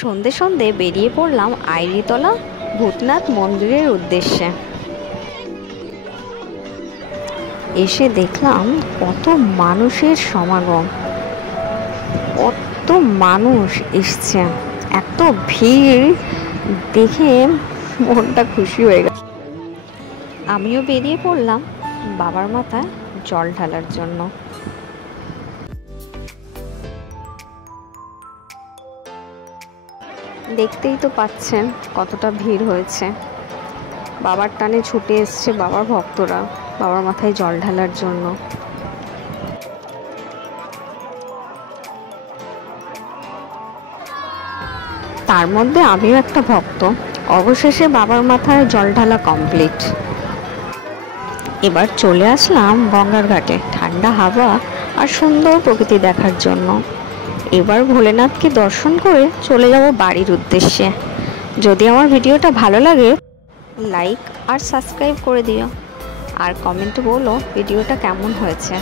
সন্ধে সন্ধে বেরিয়ে পড়লাম আইরিতলা ভূতনাথ মন্দিরের উদ্দেশ্যে। এসে দেখলাম কত মানুষের সমাগম, কত মানুষ এসছে, এত ভিড় দেখে মনটা খুশি হয়ে গেল। আমিও বেরিয়ে পড়লাম বাবার মাথায় জল ঢালার জন্য। দেখতেই তো পাচ্ছেন কতটা ভিড় হয়েছে। বাবার টানে ছুটে এসছে বাবার ভক্তরা বাবার মাথায় জল ঢালার জন্য। তার মধ্যে আমিও একটা ভক্ত। অবশেষে বাবার মাথায় জল ঢালা কমপ্লিট। এবার চলে আসলাম গঙ্গার ঘাটে ঠান্ডা হাওয়া আর সুন্দর প্রকৃতি দেখার জন্য। এবার ভোলেনাথকে দর্শন করে চলে যাব বাড়ির উদ্দেশ্যে। যদি আমার ভিডিওটা ভালো লাগে লাইক আর সাবস্ক্রাইব করে দিও, আর কমেন্টে বলো ভিডিওটা কেমন হয়েছে।